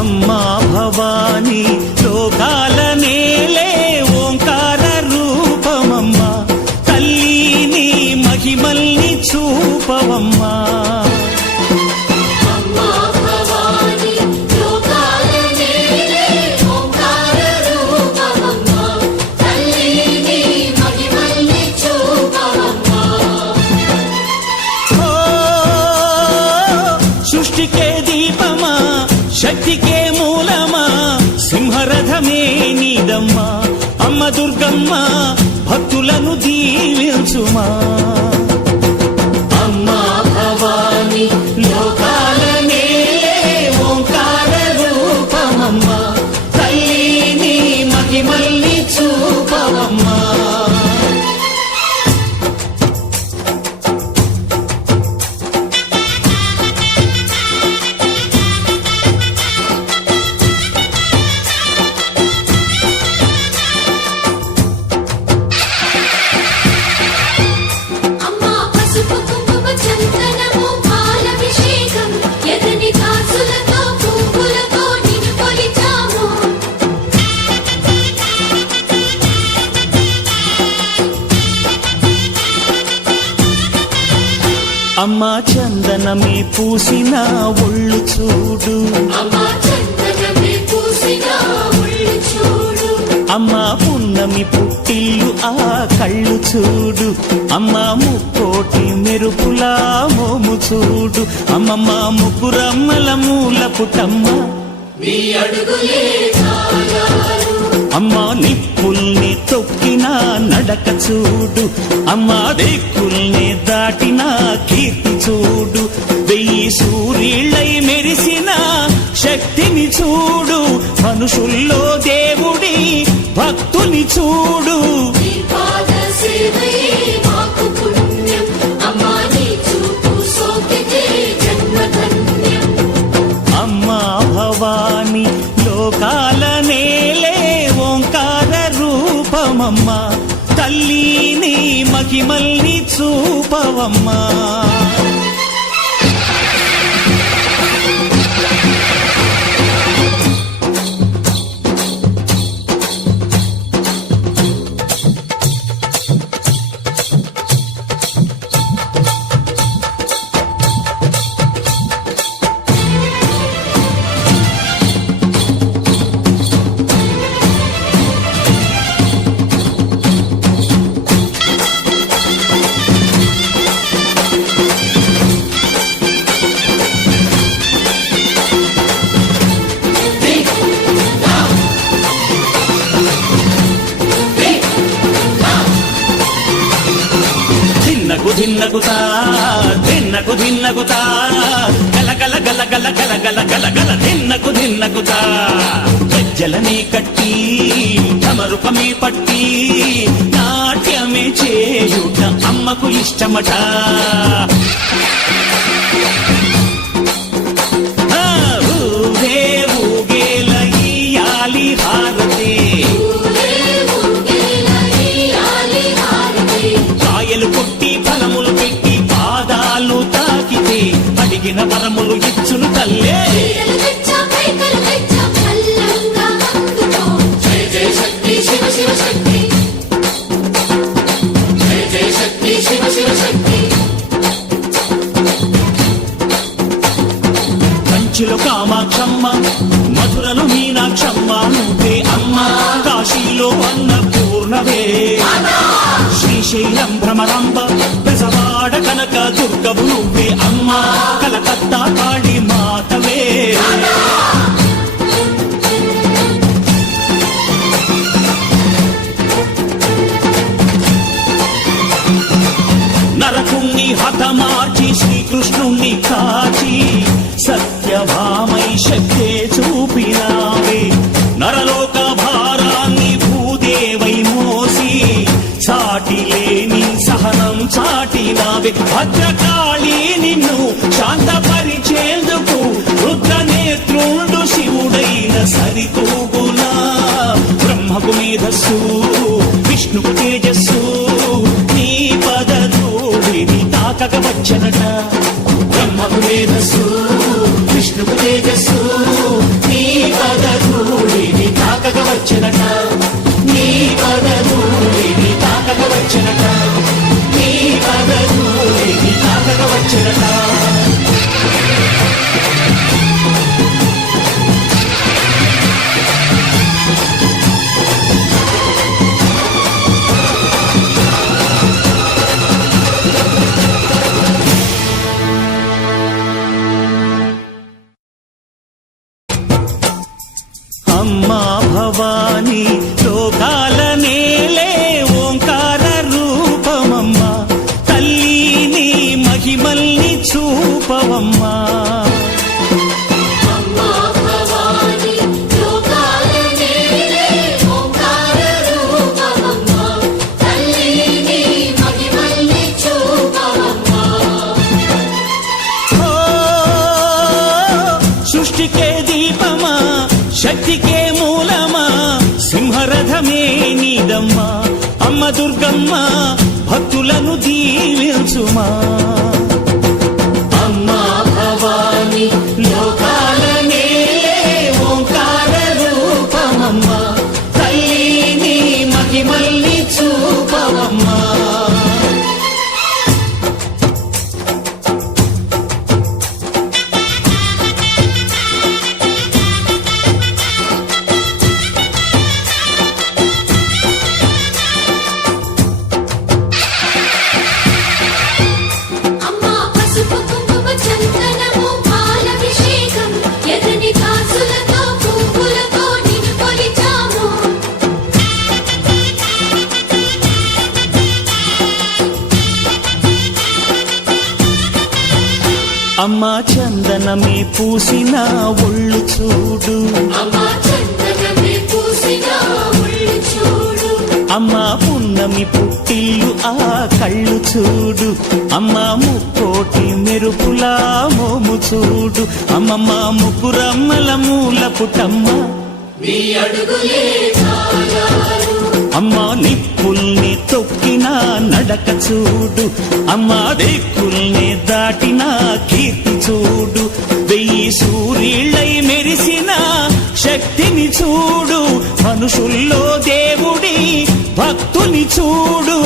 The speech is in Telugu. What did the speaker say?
అమ్మా భవాని లోకాల నేలే ఓంకార రూపమమ్మా తల్లిని మహిమల్ని చూపవమ్మా సృష్టికే దీపమా శక్తికే మూలమా సింహరథమే నీదమ్మా అమ్మ దుర్గమ్మ భక్తులను దీవించుమా అమ్మా భవాని లోకాల నేలే ఓంకార రూపమమ్మా తల్లిని మహిమల్ని చూపవమ్మా అమ్మా చందనమే పూసిన ఒళ్ళు చూడు అమ్మా పున్నమి పుట్టిల్లు ఆ కళ్ళు చూడు అమ్మా ముక్కోటి మెరుపులా మోము చూడు అమ్మమ్మ ముగ్గురమ్మల మూల పుటమ్మ అమ్మా నిప్పుల్ని తొక్కిన నడక చూడు అమ్మా దిక్కుల్ని దాటిన కీర్తి చూడు 1000 సూర్యుళ్ళై మెరిసిన శక్తిని చూడు మనుషుల్లో దేవుడి భక్తుని చూడు అమ్మా భవాని లోకాల నేలే ఓంకార రూపమమ్మా తల్లిని మహిమల్ని చూపవమ్మా ధిన్నగుతా ధిన్నకు ధిన్నగుతా గల గల గల గల గల గల గల గల ధిన్నగుతా గజ్జలనే కట్టి ధమరుకమే పట్టి నాట్యమే చేయుట అమ్మకు ఇష్టమట ఊగే ఊగేల ఇయ్యాలి హారతి కాయలు కొట్టి ఫలములు పెట్టి పాదాలు తాకితే అడిగిన వరములు ఇచ్చును తల్లే కంచిలో కామాక్షమ్మ మధురలో మీనాక్షమ్మ నువ్వే అమ్మ కాశీలో అన్నపూర్ణవే శ్రీశైలం భ్రమరాంబ బెజవాడ కనక దుర్గవు నువ్వే అమ్మ కలకత్తా కాళీ మాతవే నరకుణ్ణి హతమార్చి శ్రీకృష్ణుణ్ణి కాచి సత్యభామై శక్తే చూపినావే నరలోక భారాన్ని భూదేవై మోసి సాటి లేని సహనం చాటినావే భద్రకాళి నిన్ను శాంతపరిచేందుకు రుద్రనేత్రుండు శివుడైన సరితూగునా బ్రహ్మకు మేధస్సు విష్ణుకు తేజస్సు నీ పదధూళిని తాకక వచ్చనట బ్రహ్మకు మేధస్సు విష్ణుకు తేజస్సు నీ వచ్చనట నీ పదధూళిని తాకగ వచ్చనట నీ పదధూళిని తాకగ వచ్చనట అమ్మా భవాని లోకాల నేలే ఓంకార రూపమమ్మా తల్లిని మహిమల్ని చూపవమ్మా సృష్టికే దీపమా శక్తికే మూలమా సింహరథమే నీదమ్మా అమ్మ దుర్గమ్మ భక్తులను దీవించుమా అమ్మా భవాని లోకాల నేలే ఓంకార రూపమమ్మా తల్లిని మహిమల్ని చూపవమ్మా అమ్మా చందనమే పూసిన ఒళ్ళు చూడు అమ్మా పున్నమి పుట్టిల్లు ఆ కళ్ళు చూడు అమ్మా ముక్కోటి మెరుపులా మోము చూడు అమ్మమ్మ ముగ్గురమ్మల మూల పుటమ్మ అమ్మా నిప్పుల్ని తొక్కిన నడక చూడు అమ్మా దిక్కుల్ని దాటిన కీర్తి చూడు 1000 సూర్యుళ్ళై మెరిసిన శక్తిని చూడు మనుషుల్లో దేవుడి భక్తుని చూడు